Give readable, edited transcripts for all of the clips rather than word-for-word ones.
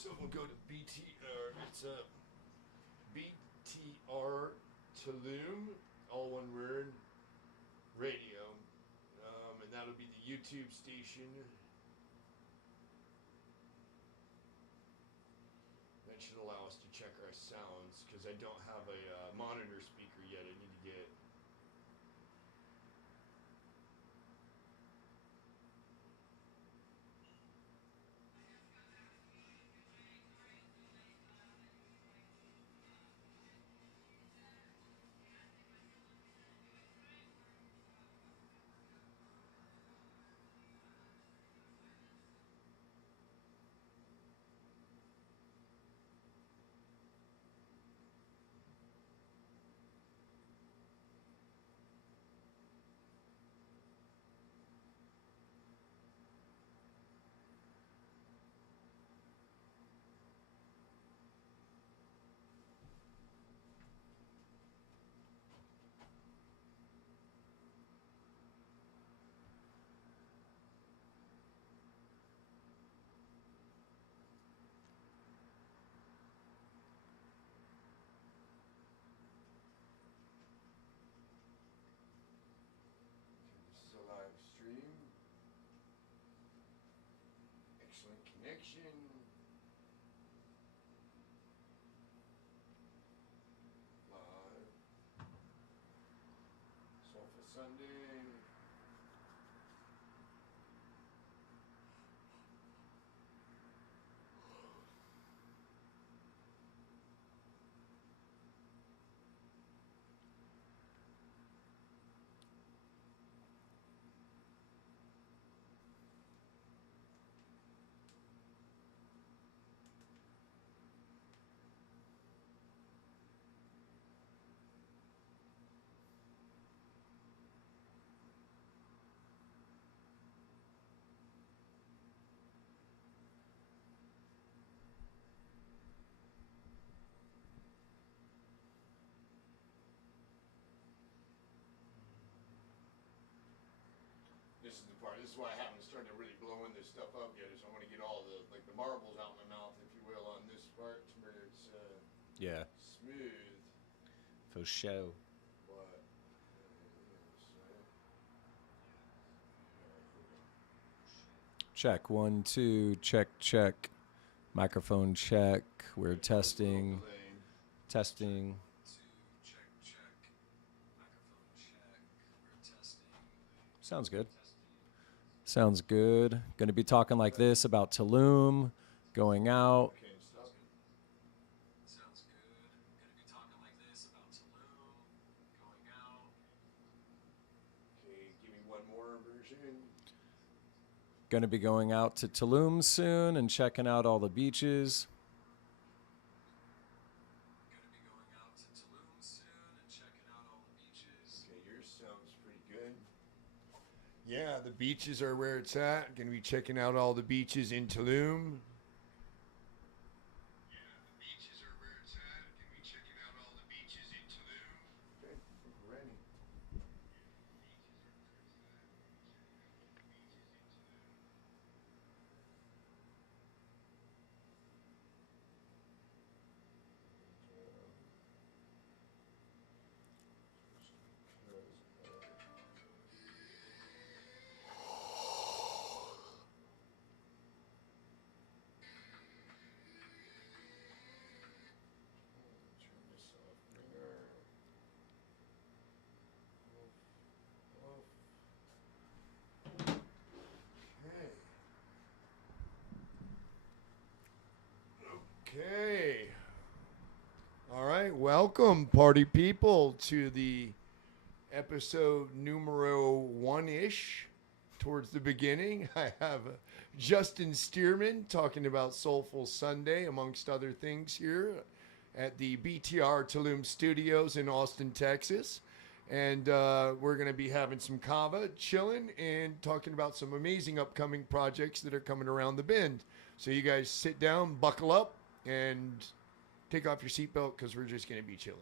Someone go to it's a BTR Tulum, all one word, radio, and that'll be the YouTube station. That should allow us to check our sounds because I don't have a monitor speaker yet. I need to get. This is a live stream. Excellent connection. Live. Soulful Sunday. This is the part. This is why I haven't started really blowing this stuff up yet. Is I want to get all the marbles out my mouth, if you will, on this part where it's yeah, smooth. for show. But Check 1 2 check. Microphone check. We're testing. Testing. Sounds good. Sounds good. Going to be talking like this about Tulum, going out. okay, stop. Sounds good. Going to be talking like this about Tulum, going out. Okay, give me one more version. Going to be going out to Tulum soon and checking out all the beaches. Going to be going out to Tulum soon and checking out all the beaches. Okay, yours sounds pretty good. Yeah, the beaches are where it's at. Gonna be checking out all the beaches in Tulum. Yeah, the beaches are where it's at. Gonna be checking out all the beaches in Tulum. Okay, I think we're ready. Turn this off there. Off. Okay. All right. Welcome, party people, to the episode numero one-ish. Towards the beginning, I have Justin Stearman talking about Soulful Sunday, amongst other things, here at the BTR Tulum Studios in Austin, Texas. And we're going to be having some kava, chilling, and talking about some amazing upcoming projects that are coming around the bend. So you guys sit down, buckle up, and take off your seatbelt because we're just going to be chilling.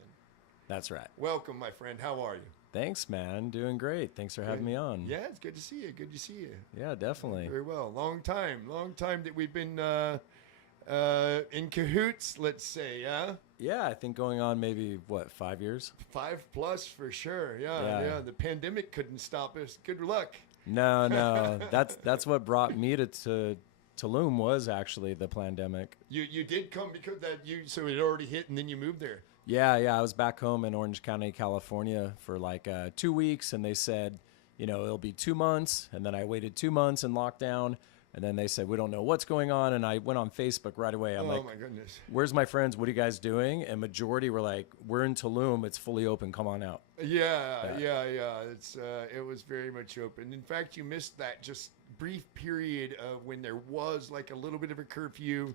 That's right. Welcome, my friend. How are you? Thanks, man. Doing great. Thanks for having me on. Yeah, it's good to see you. Good to see you. Yeah, definitely. Very well. Long time that we've been in cahoots, let's say, yeah? Yeah, I think going on maybe, 5 years? 5+ for sure. Yeah. Yeah. The pandemic couldn't stop us. Good luck. No. That's what brought me to Tulum was actually the pandemic. You did come because so it already hit and then you moved there. Yeah. I was back home in Orange County, California for like 2 weeks, and they said, it'll be 2 months. And then I waited 2 months in lockdown. And then they said, we don't know what's going on. And I went on Facebook right away. I'm like, oh my goodness. Where's my friends? What are you guys doing? And majority were like, we're in Tulum. It's fully open. Come on out. Yeah. It was very much open. In fact, you missed that just brief period of when there was like a little bit of a curfew,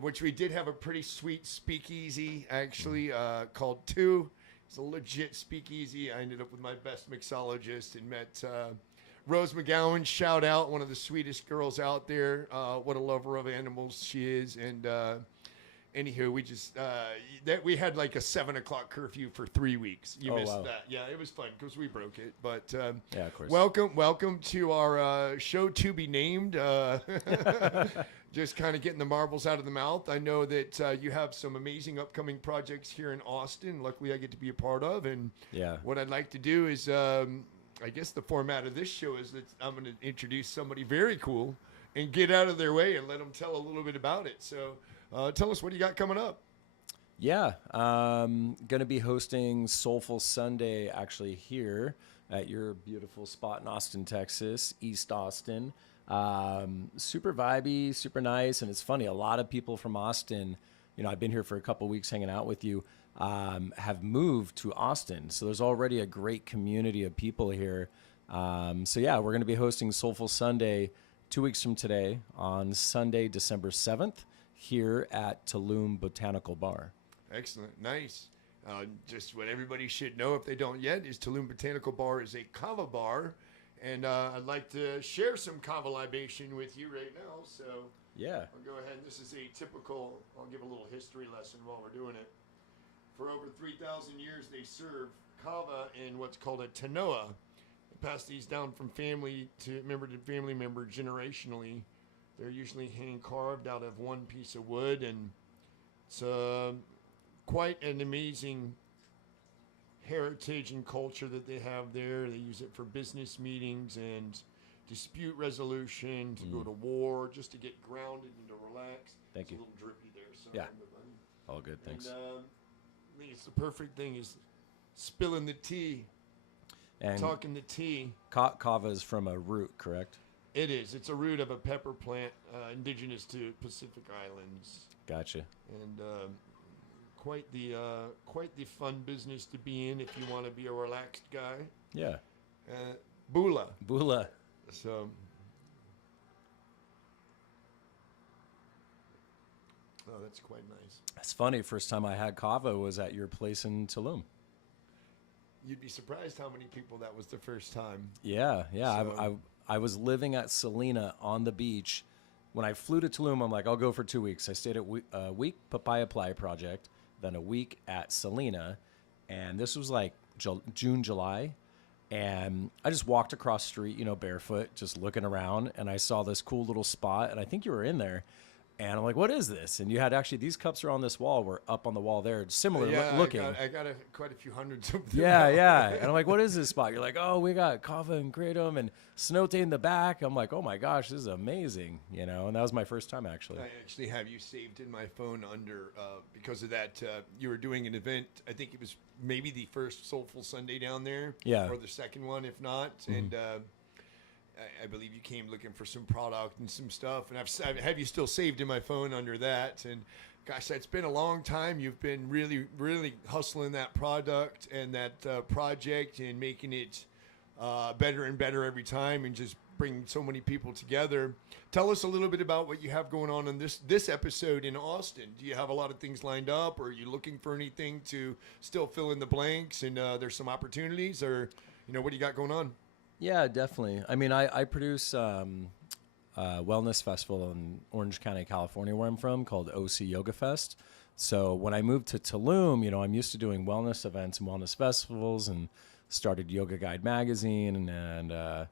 which we did have a pretty sweet speakeasy actually called Two. It's a legit speakeasy. I ended up with my best mixologist and met Rose McGowan. Shout out, one of the sweetest girls out there. What a lover of animals she is. And anywho, we just we had like a 7:00 curfew for 3 weeks. You missed that. Yeah, it was fun because we broke it. But yeah, of course. Welcome to our show to be named. Just kind of getting the marbles out of the mouth. I know that you have some amazing upcoming projects here in Austin. Luckily, I get to be a part of. And what I'd like to do is, I guess the format of this show is that I'm going to introduce somebody very cool and get out of their way and let them tell a little bit about it. So tell us, what do you got coming up? Yeah, going to be hosting Soulful Sunday actually here at your beautiful spot in Austin, Texas, East Austin. Super vibey, super nice. And it's funny, a lot of people from Austin, I've been here for a couple weeks hanging out with you, have moved to Austin. So there's already a great community of people here. So yeah, we're going to be hosting Soulful Sunday 2 weeks from today on Sunday, December 7th here at Tulum Botanical Bar. Excellent. Nice. Just what everybody should know, if they don't yet, is Tulum Botanical Bar is a kava bar. And I'd like to share some kava libation with you right now. So yeah, I'll go ahead. This is a typical, I'll give a little history lesson while we're doing it. For over 3,000 years, they serve kava in what's called a tanoa. They pass these down from family to family member generationally. They're usually hand carved out of one piece of wood, and it's quite an amazing heritage and culture that they have there. They use it for business meetings and dispute resolution, to go to war, just to get grounded and to relax. Thank you. It's a little drippy there. So yeah. All good, thanks. And, I think it's the perfect thing is spilling the tea, and talking the tea. Kava is from a root, correct? It is. It's a root of a pepper plant indigenous to Pacific Islands. Gotcha. And quite the fun business to be in if you want to be a relaxed guy. Yeah. Bula. So. Oh, that's quite nice. It's funny. First time I had kava was at your place in Tulum. You'd be surprised how many people that was the first time. Yeah. So. I was living at Selena on the beach. When I flew to Tulum, I'm like, I'll go for 2 weeks. I stayed at a week Papaya Playa Project, then a week at Selena, and this was like June, July. And I just walked across the street, barefoot, just looking around, and I saw this cool little spot, and I think you were in there. And I'm like, what is this? And you had actually, these cups are on this wall. We're up on the wall there. Similar looking. I got quite a few hundreds of them. Yeah. And I'm like, what is this spot? You're like, oh, we got kava and kratom and cenote in the back. I'm like, oh my gosh, this is amazing. And that was my first time actually. I actually have you saved in my phone under, because of that, you were doing an event. I think it was maybe the first Soulful Sunday down there. Yeah. Or the second one, if not. Mm-hmm. And, I believe you came looking for some product and some stuff, and I have you still saved in my phone under that. And gosh, it's been a long time. You've been really, really hustling that product and that project and making it better and better every time, and just bringing so many people together. Tell us a little bit about what you have going on in this episode in Austin. Do you have a lot of things lined up, or are you looking for anything to still fill in the blanks, and there's some opportunities, or what do you got going on? Yeah, definitely. I mean, I produce a wellness festival in Orange County, California, where I'm from, called OC Yoga Fest. So when I moved to Tulum, I'm used to doing wellness events and wellness festivals, and started Yoga Guide magazine. And I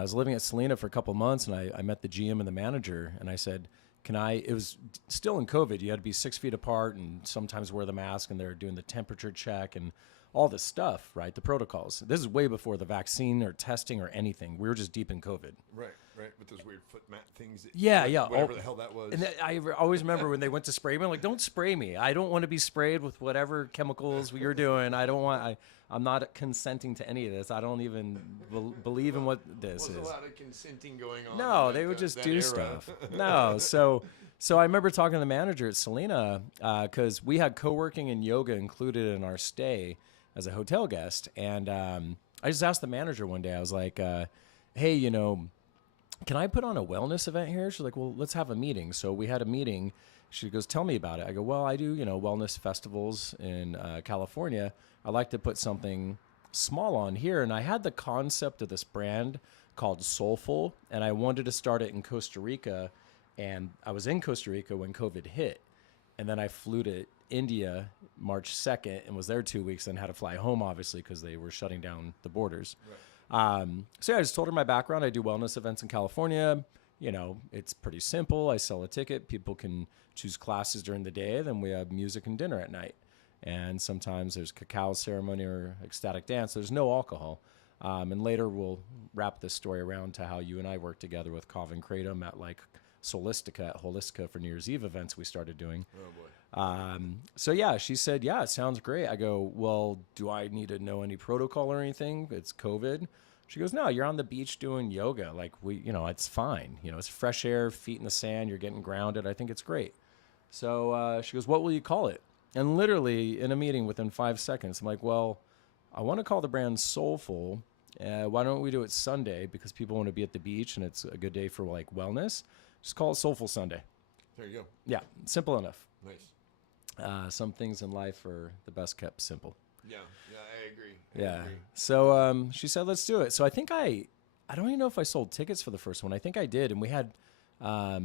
was living at Selena for a couple months, and I met the GM and the manager, and I said, can I, it was still in COVID. You had to be 6 feet apart and sometimes wear the mask, and they're doing the temperature check and all this stuff, right? The protocols. This is way before the vaccine or testing or anything. We were just deep in COVID. Right. With those weird foot mat things. Whatever the hell that was. And I always remember when they went to spray me, I'm like, don't spray me. I don't want to be sprayed with whatever chemicals you're doing. I'm not consenting to any of this. I don't even believe in what this is. There's a lot of consenting going on. No, they would just do stuff. No, so I remember talking to the manager at Selena because we had co-working and yoga included in our stay as a hotel guest. And I just asked the manager one day, I was like, hey, can I put on a wellness event here? She's like, well, let's have a meeting. So we had a meeting. She goes, tell me about it. I go, well, I do, wellness festivals in California. I like to put something small on here. And I had the concept of this brand called Soulful, and I wanted to start it in Costa Rica. And I was in Costa Rica when COVID hit. And then I flew to India March 2nd and was there 2 weeks, then had to fly home, obviously, because they were shutting down the borders. Right. So yeah, I just told her my background. I do wellness events in California. It's pretty simple. I sell a ticket. People can choose classes during the day. Then we have music and dinner at night. And sometimes there's cacao ceremony or ecstatic dance. There's no alcohol. And later we'll wrap this story around to how you and I worked together with Kav and Kratom at Holistica for New Year's Eve events we started doing. Oh, boy. So yeah, she said, yeah, it sounds great. I go, well, do I need to know any protocol or anything? It's COVID. She goes, no, you're on the beach doing yoga. Like it's fine. It's fresh air, feet in the sand. You're getting grounded. I think it's great. So she goes, what will you call it? And literally in a meeting within 5 seconds, I'm like, well, I want to call the brand Soulful. Why don't we do it Sunday? Because people want to be at the beach and it's a good day for like wellness. Just call it Soulful Sunday. There you go. Yeah. Simple enough. Nice. Some things in life are the best kept simple. Yeah, I agree. I agree. So she said, let's do it. So I think I don't even know if I sold tickets for the first one. I think I did. And we had, a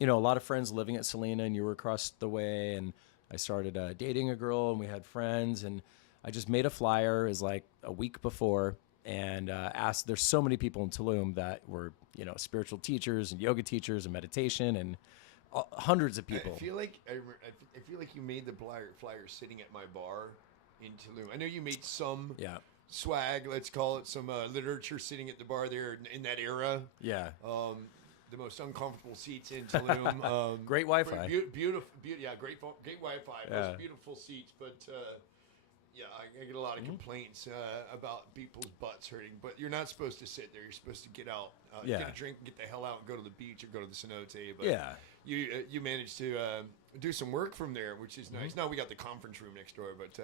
lot of friends living at Selena, and you were across the way. And I started dating a girl, and we had friends. And I just made a flyer as like a week before and asked, there's so many people in Tulum that were, spiritual teachers and yoga teachers and meditation and hundreds of people. I feel like you made the flyer sitting at my bar in Tulum. I know you made some swag, let's call it, some literature sitting at the bar there in that era. Yeah. The most uncomfortable seats in Tulum. Great Wi-Fi. Beautiful. Yeah, great Wi-Fi. Yeah. Most beautiful seats, but I get a lot of complaints about people's butts hurting. But you're not supposed to sit there. You're supposed to get out, get a drink, get the hell out, and go to the beach or go to the cenote. But you managed to do some work from there, which is nice. Now we got the conference room next door. But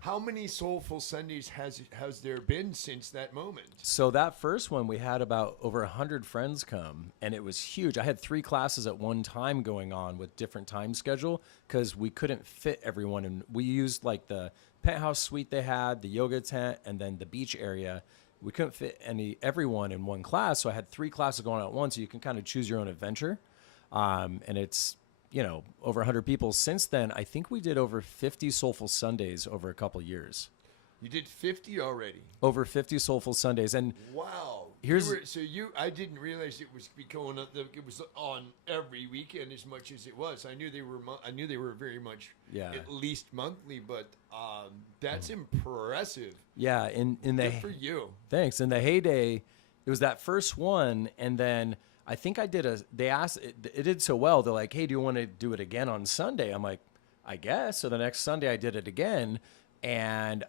how many Soulful Sundays has there been since that moment? So that first one, we had about over 100 friends come, and it was huge. I had 3 classes at one time going on with different time schedule because we couldn't fit everyone, and we used like the penthouse suite they had, the yoga tent, and then the beach area. We couldn't fit everyone in one class, so I had 3 classes going on at once, so you can kind of choose your own adventure. And it's, over 100 people. Since then, I think we did over 50 Soulful Sundays over a couple years. You did 50 already? Over 50 Soulful Sundays. And wow. I didn't realize it was going up. It was on every weekend as much as it was. I knew they were very much at least monthly, but that's impressive. Yeah, good for you. Thanks. In the heyday, it was that first one, and then I think they asked, it did so well, they're like, hey, do you want to do it again on Sunday? I'm like, I guess. So the next Sunday I did it again. And,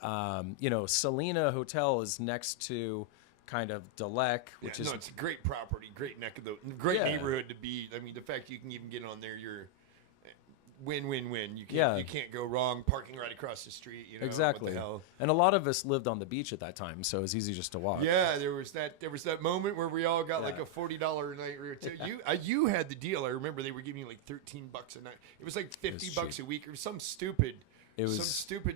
Selena Hotel is next to kind of Delec, which is... No, it's a great property, great neck of the... Great neighborhood to be. I mean, the fact you can even get on there, you're... Win-win-win. You can't go wrong. Parking right across the street. Exactly. What the hell? And a lot of us lived on the beach at that time, so it was easy just to walk. Yeah, there was that moment where we all got like a $40 a night rate. You had the deal. I remember they were giving you like $13 a night. It was like $50 a week or some stupid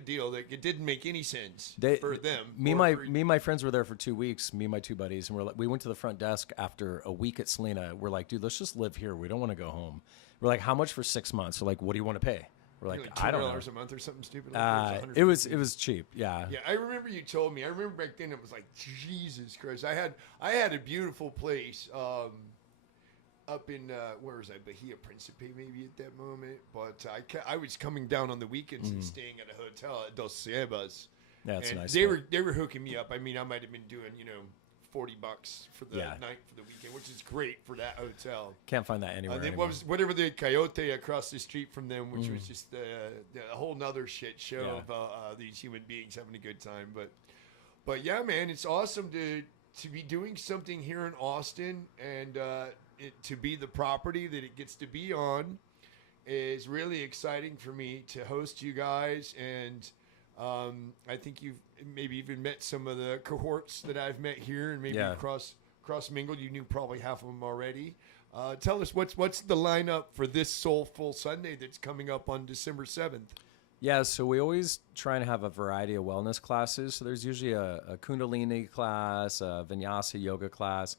deal that it didn't make any sense for them. Me and my friends were there for 2 weeks. Me and my 2 buddies, and we went to the front desk after a week at Selena. We're like, dude, let's just live here. We don't want to go home. We're like, how much for 6 months? We're like, what do you want to pay? We're like I don't know. $2 a month or something stupid like that. It was cheap. Yeah. Yeah, I remember you told me. I remember back then it was like, Jesus Christ. I had a beautiful place. up in where was I? Bahia Principe, maybe at that moment. But I was coming down on the weekends and staying at a hotel at Dos Cebas. Yeah, it's And a nice. they were hooking me up. I mean, I might have been doing $40 for the night for the weekend, which is great for that hotel. Can't find that anywhere. And then anymore. whatever the Coyote across the street from them, which was just a whole nother shit show of these human beings having a good time. But yeah, man, it's awesome to be doing something here in Austin, and to be the property that it gets to be on is really exciting for me to host you guys. And I think you've maybe even met some of the cohorts that I've met here, and maybe cross mingled. You knew probably half of them already. Tell us what's the lineup for this Soulful Sunday that's coming up on December 7th. Yeah, so we always try and have a variety of wellness classes. So there's usually a Kundalini class, a Vinyasa yoga class,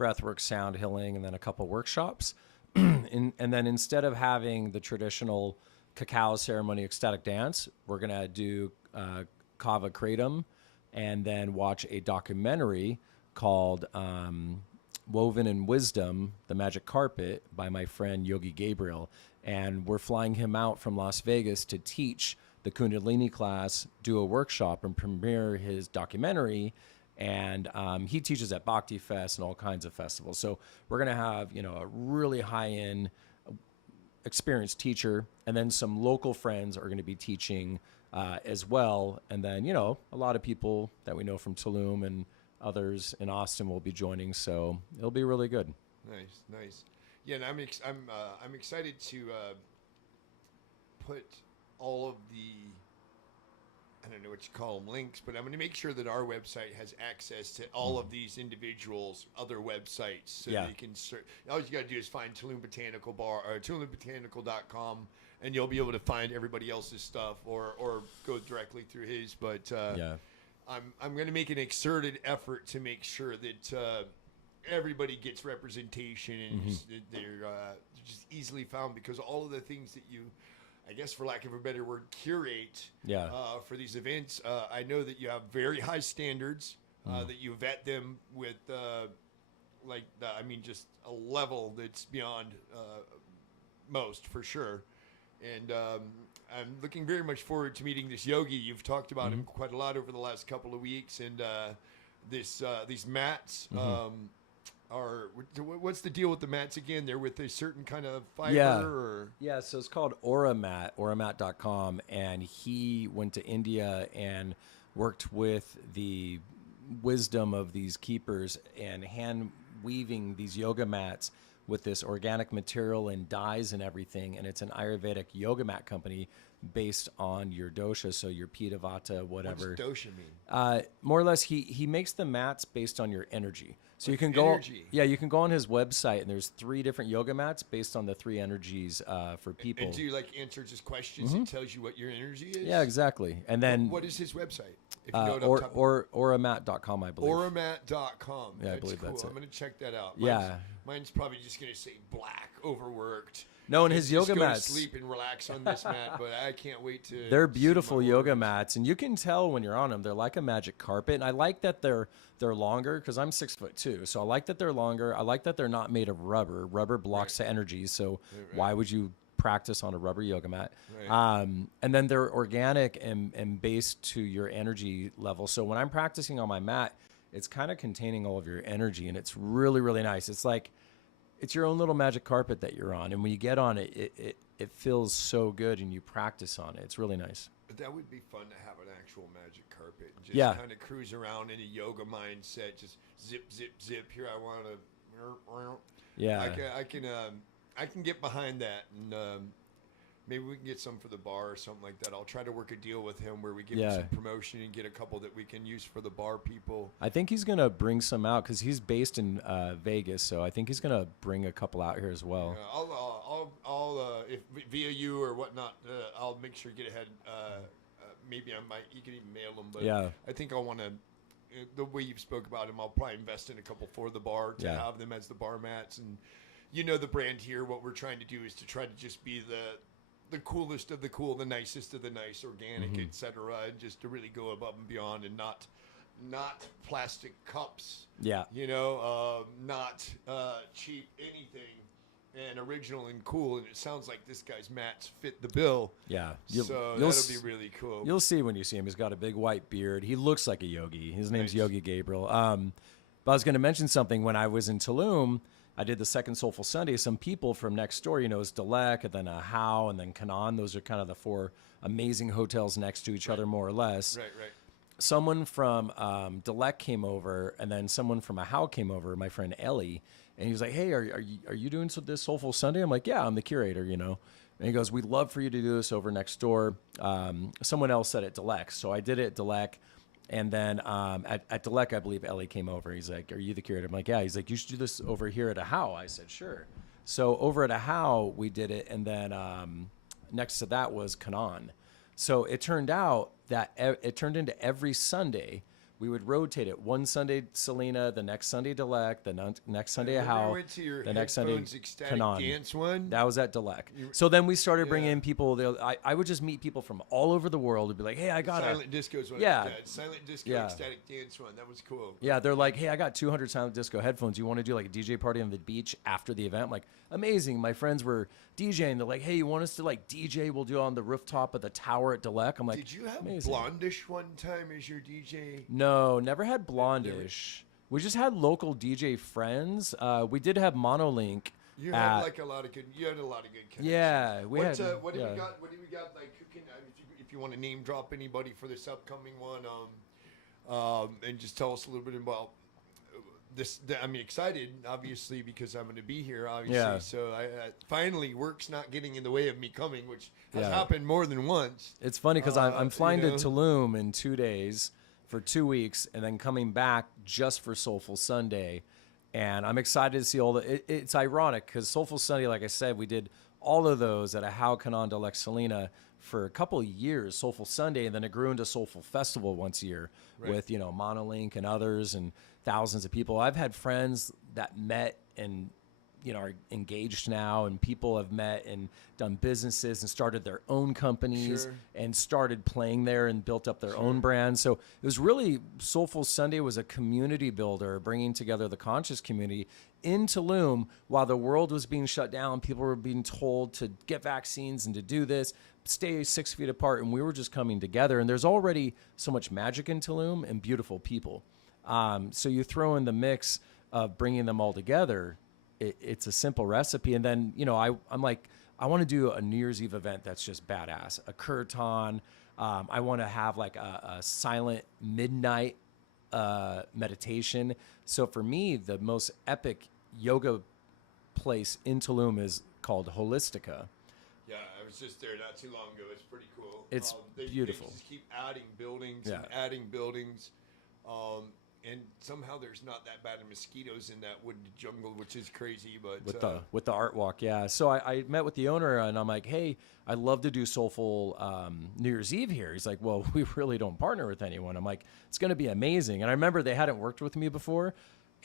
breathwork, sound healing, and then a couple workshops. And then instead of having the traditional cacao ceremony, ecstatic dance, we're going to do Kava Kratom and then watch a documentary called Woven in Wisdom, The Magic Carpet by my friend Yogi Gabriel. And we're flying him out from Las Vegas to teach the Kundalini class, do a workshop, and premiere his documentary. And he teaches at Bhakti Fest and all kinds of festivals. So we're going to have, a really high-end experienced teacher, and then some local friends are going to be teaching as well. And then, a lot of people that we know from Tulum and others in Austin will be joining. So it'll be really good. Nice. Yeah, and I'm excited to put all of the, I don't know what you call them, links, but I'm going to make sure that our website has access to all of these individuals' other websites, so they can search. All you got to do is find Tulum Botanical Bar or TulumBotanical.com, and you'll be able to find everybody else's stuff, or go directly through his. But I'm going to make an exerted effort to make sure that everybody gets representation, and they're just easily found, because all of the things that you, I guess for lack of a better word, curate for these events, I know that you have very high standards, that you vet them with just a level that's beyond most, for sure. And I'm looking very much forward to meeting this yogi. You've talked about him quite a lot over the last couple of weeks, and these mats what's the deal with the mats again? They're with a certain kind of fiber? Yeah, so it's called Auramat, auramat.com, and he went to India and worked with the wisdom of these keepers and hand weaving these yoga mats with this organic material and dyes and everything. And it's an Ayurvedic yoga mat company based on your dosha, so your Pitta, Vata, whatever. What's dosha mean? More or less, he makes the mats based on your energy. So you can energy. you can go on his website, and there's 3 different yoga mats based on the 3 energies for people. And do you answer just questions? It tells you what your energy is? Yeah, exactly. And then what is his website? If you auramat.com, I believe. Auramat.com. Yeah, I believe that's it. I'm going to check that out. Mine's probably just going to say black, overworked. No, and his yoga mats. Go to sleep and relax on this mat, but I can't wait to. They're beautiful yoga mats, and you can tell when you're on them. They're like a magic carpet, and I like that they're longer, because I'm 6'2", so I like that they're longer. I like that they're not made of rubber. Rubber blocks the energy, so why would you practice on a rubber yoga mat? And then they're organic and based to your energy level. So when I'm practicing on my mat, it's kind of containing all of your energy, and it's really, really nice. It's like it's your own little magic carpet that you're on, and when you get on it, it feels so good, and you practice on it. It's really nice. But that would be fun to have an actual magic carpet and just kind of cruise around in a yoga mindset, just zip, zip, zip. Here, I want to. Yeah. I can get behind that, and maybe we can get some for the bar or something like that. I'll try to work a deal with him where we give him some promotion and get a couple that we can use for the bar people. I think he's going to bring some out, because he's based in Vegas, so I think he's going to bring a couple out here as well. I'll if via you or whatnot, I'll make sure to get ahead. Maybe you can even mail them, but I think I want to, the way you've spoke about him, I'll probably invest in a couple for the bar to have them as the bar mats. And the brand here, what we're trying to do is to try to just be the coolest of the cool, the nicest of the nice, organic, etc., and just to really go above and beyond, and not plastic cups. Yeah. Not cheap anything. and original and cool, and it sounds like this guy's mats fit the bill. Yeah. So that'll be really cool. You'll see when you see him. He's got a big white beard. He looks like a yogi. His name's Nice. Yogi Gabriel. But I was going to mention something. When I was in Tulum, I did the second Soulful Sunday. Some people from next door, it's Dalek, and then How, and then Kanan. Those are kind of the 4 amazing hotels next to each other, more or less. Right. Someone from Dalek came over, and then someone from How came over, my friend Ellie. And he was like, hey, are you doing this Soulful Sunday? I'm like, yeah, I'm the curator, And he goes, we'd love for you to do this over next door. Someone else said at Dalek. So I did it at Dalek. And then at Dalek, I believe Ellie came over. He's like, are you the curator? I'm like, yeah. He's like, you should do this over here at How. I said, sure. So over at How, we did it. And then next to that was Kanan. So it turned out that it turned into every Sunday we would rotate it. One Sunday Selena, the next Sunday Dalek, the next Sunday How, the next Sunday Kanan. Dance one. That was at Dalek. So then we started bringing in people. I would just meet people from all over the world and be like, hey, I got Silent Disco's one. Yeah. Silent Disco Ecstatic Dance one. That was cool. Yeah, they're like, hey, I got 200 Silent Disco headphones. You want to do like a DJ party on the beach after the event? I'm like, amazing. My friends were DJing. They're like, hey, you want us to like DJ? We'll do it on the rooftop of the tower at Dalek. I'm like, did you have amazing. Blondish one time as your DJ? No, never had Blondish. We just had local DJ friends. We did have Monolink. You had like a lot of good. You had a lot of good connections. Yeah, we had. What do we got? What do we got? Like, who can? If you want to name drop anybody for this upcoming one, and just tell us a little bit about this. I'm excited, obviously, because I'm going to be here. Obviously, Yeah. so I finally work's not getting in the way of me coming, which has happened more than once. It's funny because I'm flying to Tulum in 2 days for 2 weeks, and then coming back just for Soulful Sunday. And I'm excited to see all the. It's ironic because Soulful Sunday, like I said, we did all of those at a How Kanan Dalek Selena for a couple of years, Soulful Sunday, and then it grew into Soulful Festival once a year with Monolink and others and thousands of people. I've had friends that met and are engaged now, and people have met and done businesses and started their own companies and started playing there and built up their own brand. So it was really, Soulful Sunday was a community builder, bringing together the conscious community in Tulum while the world was being shut down. People were being told to get vaccines and to do this, stay 6 feet apart, and we were just coming together. And there's already so much magic in Tulum and beautiful people. So you throw in the mix of bringing them all together. It's a simple recipe. And then, I'm like, I want to do a New Year's Eve event that's just badass. A kirtan. I want to have like a silent midnight meditation. So for me, the most epic yoga place in Tulum is called Holistica. Yeah, I was just there not too long ago. It's pretty cool. It's beautiful. They just keep adding buildings and adding buildings. And somehow there's not that bad of mosquitoes in that wooded jungle, which is crazy. But with the art walk, yeah. So I met with the owner and I'm like, hey, I'd love to do Soulful New Year's Eve here. He's like, well, we really don't partner with anyone. I'm like, it's going to be amazing. And I remember they hadn't worked with me before,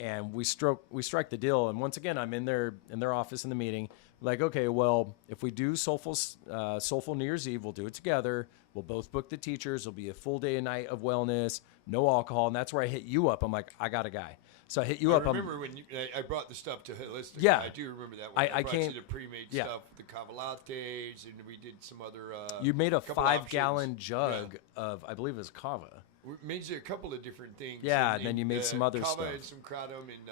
and we strike the deal. And once again, I'm in their office in the meeting. Like, okay, well, if we do Soulful New Year's Eve, we'll do it together. We'll both book the teachers. It'll be a full day and night of wellness, no alcohol. And that's where I hit you up. I'm like, I got a guy. So I hit you up. I remember when I brought the stuff to Holistic. Yeah. I do remember that one. I brought you the pre-made yeah. stuff, the cava lattes, and we did some other. You made a 5-gallon jug of, I believe it was kava. We made you a couple of different things. Yeah, and then you made some other kava stuff. And some kratom and.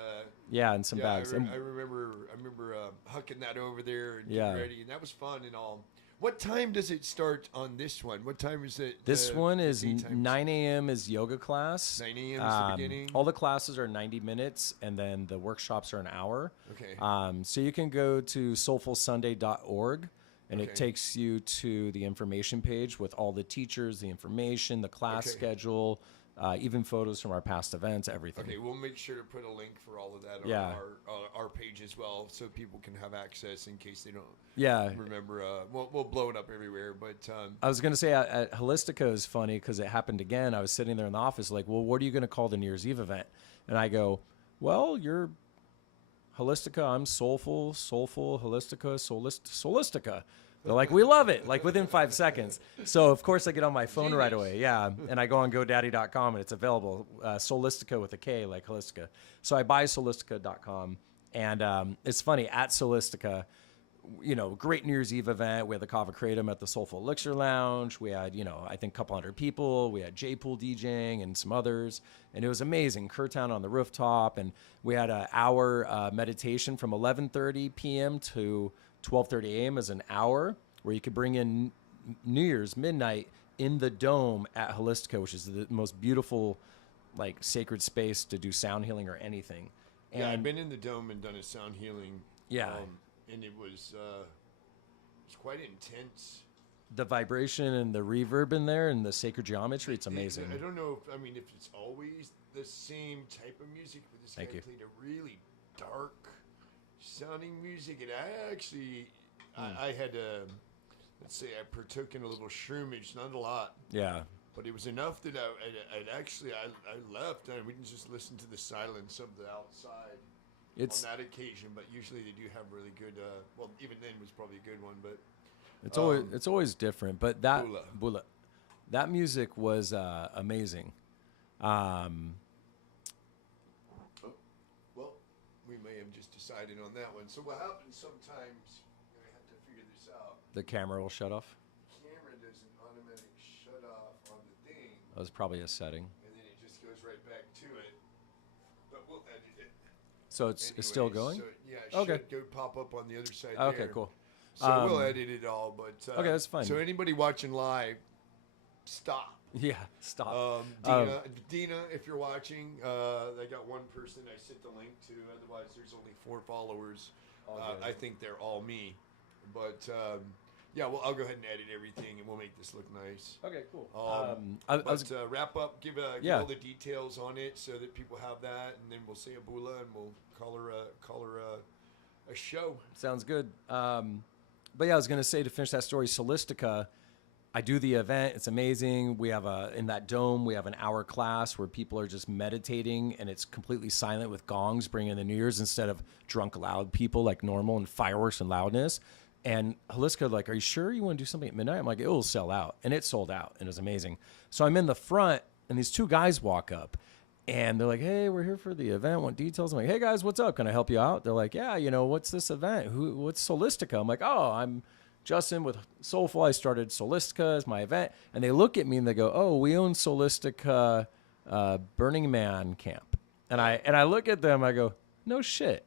And some bags. I remember hucking that over there and getting ready, and that was fun and all. What time does it start on this one? What time is it? This one is 9 a.m. is yoga class. 9 a.m. is the beginning. All the classes are 90 minutes, and then the workshops are an hour. Okay. So you can go to soulfulsunday.org, and it takes you to the information page with all the teachers, the information, the class schedule, even photos from our past events, everything. Okay, we'll make sure to put a link for all of that on our page as well, so people can have access in case they don't remember. We'll blow it up everywhere. But I was going to say at Holistica is funny because it happened again. I was sitting there in the office like, well, what are you going to call the New Year's Eve event? And I go, well, you're Holistica. I'm soulful, Holistica, Soulistica. They're like, we love it, like within 5 seconds. So, of course, I get on my phone right away. Yeah. And I go on GoDaddy.com and it's available. Soulistica with a K, like Holistica. So I buy Soulistica.com And it's funny, at Solistica, great New Year's Eve event. We had the Kava Kratom at the Soulful Elixir Lounge. We had, I think a couple hundred people. We had J-Pool DJing and some others. And it was amazing. Kurtown on the rooftop. And we had an hour meditation from 11:30 p.m. to 12:30 a.m. as an hour where you could bring in New Year's midnight in the dome at Holistica, which is the most beautiful, like, sacred space to do sound healing or anything. And yeah, I've been in the dome and done a sound healing. Yeah. And it was quite intense. The vibration and the reverb in there and the sacred geometry, it's amazing. I don't know if it's always the same type of music, but this guy played a really dark sounding music. And I actually, I had let's say I partook in a little shroomage, not a lot. Yeah. But it was enough that I left and we didn't just listen to the silence of the outside. On that occasion, but usually they do have really good. Well, even then was probably a good one, but it's always different. But that Bula, that music was amazing. Well, we may have just decided on that one. So what happens sometimes? I have to figure this out. The camera will shut off. The camera does an automatic shut off on the thing. That was probably a setting. And then it just goes right back to it. But we'll edit it. So it's still going? So, yeah, it should go pop up on the other side there. Okay, cool. So we'll edit it all, but... okay, that's fine. So anybody watching live, stop. Yeah, stop. Dina, if you're watching, I got one person I sent the link to. Otherwise, there's only 4 followers. I think they're all me. But... yeah, well, I'll go ahead and edit everything, and we'll make this look nice. Okay, cool. Wrap up, give all the details on it so that people have that, and then we'll say a bula, and we'll call her a show. Sounds good. But yeah, I was going to say, to finish that story, Solistica, I do the event. It's amazing. We have in that dome, we have an hour class where people are just meditating, and it's completely silent with gongs bringing the New Year's instead of drunk, loud people like normal and fireworks and loudness. And Holistica, like, are you sure you want to do something at midnight? I'm like, it will sell out. And it sold out. And it was amazing. So I'm in the front, and these 2 guys walk up. And they're like, hey, we're here for the event. Want details? I'm like, hey, guys, what's up? Can I help you out? They're like, yeah, what's this event? What's Solistica? I'm like, oh, I'm Justin with Soulful. I started Solistica as my event. And they look at me, and they go, oh, we own Solistica Burning Man Camp. And I look at them. I go, no shit.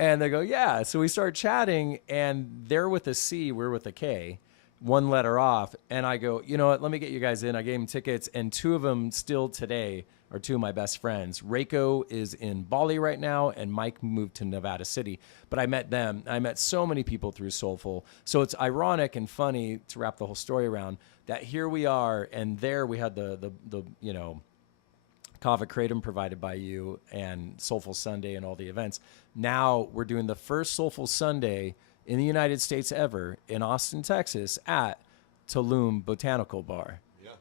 And they go, yeah. So we start chatting, and they're with a C, we're with a K, 1 letter off. And I go, you know what? Let me get you guys in. I gave them tickets, and 2 of them still today are 2 of my best friends. Reiko is in Bali right now, and Mike moved to Nevada City. But I met them. I met so many people through Soulful. So it's ironic and funny, to wrap the whole story around, that here we are, and there we had the Kava Kratom provided by you and Soulful Sunday and all the events. Now we're doing the first Soulful Sunday in the United States ever in Austin, Texas at Tulum Botanical Bar. Yeah.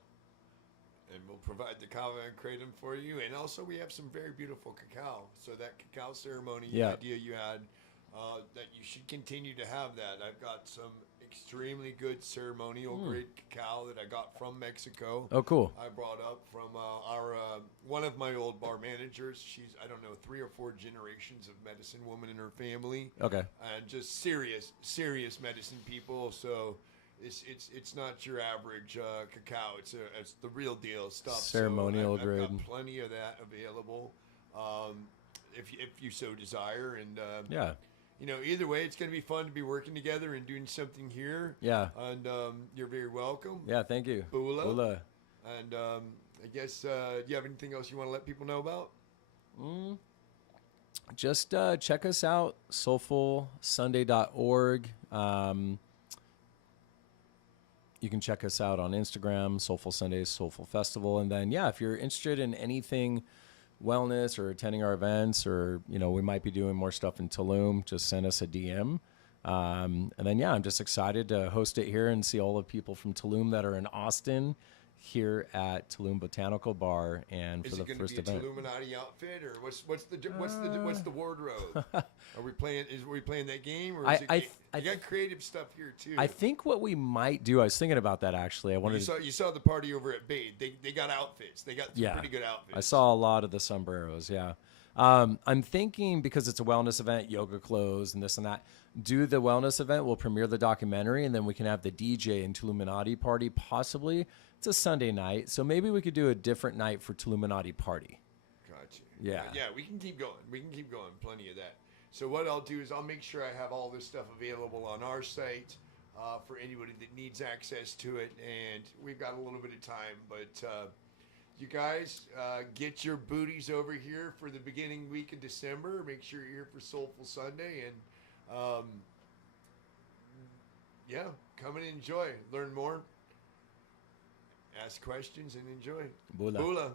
And we'll provide the Kava and Kratom for you. And also we have some very beautiful cacao. So that cacao ceremony idea you had, that you should continue to have that. I've got some extremely good ceremonial grade cacao that I got from Mexico. Oh, cool. I brought up from our one of my old bar managers. She's, I don't know, 3 or 4 generations of medicine woman in her family. Okay. And just serious medicine people. So it's not your average cacao. It's the real deal stuff. Ceremonial grade. I've got plenty of that available, if you so desire. And yeah. Either way, it's going to be fun to be working together and doing something here. Yeah. And you're very welcome. Yeah, thank you. Bula. And I guess, do you have anything else you want to let people know about? Just check us out, soulfulsunday.org. You can check us out on Instagram, Soulful Sundays, Soulful Festival. And then, if you're interested in anything wellness or attending our events, or we might be doing more stuff in Tulum, just send us a DM. And then I'm just excited to host it here and see all the people from Tulum that are in Austin here at Tulum Botanical Bar, and for the first event. Is it going to be a Illuminati outfit, or what's the wardrobe? Are we playing that game, or is you got creative stuff here too? I think what we might do. I was thinking about that actually. You saw the party over at Bade. They got outfits. They got some pretty good outfits. I saw a lot of the sombreros. Yeah. I'm thinking because it's a wellness event, yoga clothes and this and that. Do the wellness event. We'll premiere the documentary, and then we can have the DJ and Tuluminati party. Possibly it's a Sunday night, so maybe we could do a different night for Tuluminati party. Gotcha. Yeah. Yeah, we can keep going. We can keep going. Plenty of that. So what I'll do is I'll make sure I have all this stuff available on our site for anybody that needs access to it. And we've got a little bit of time, but you guys get your booties over here for the beginning week of December. Make sure you're here for Soulful Sunday, and yeah, come and enjoy. Learn more, ask questions, and enjoy. Bula. Bula.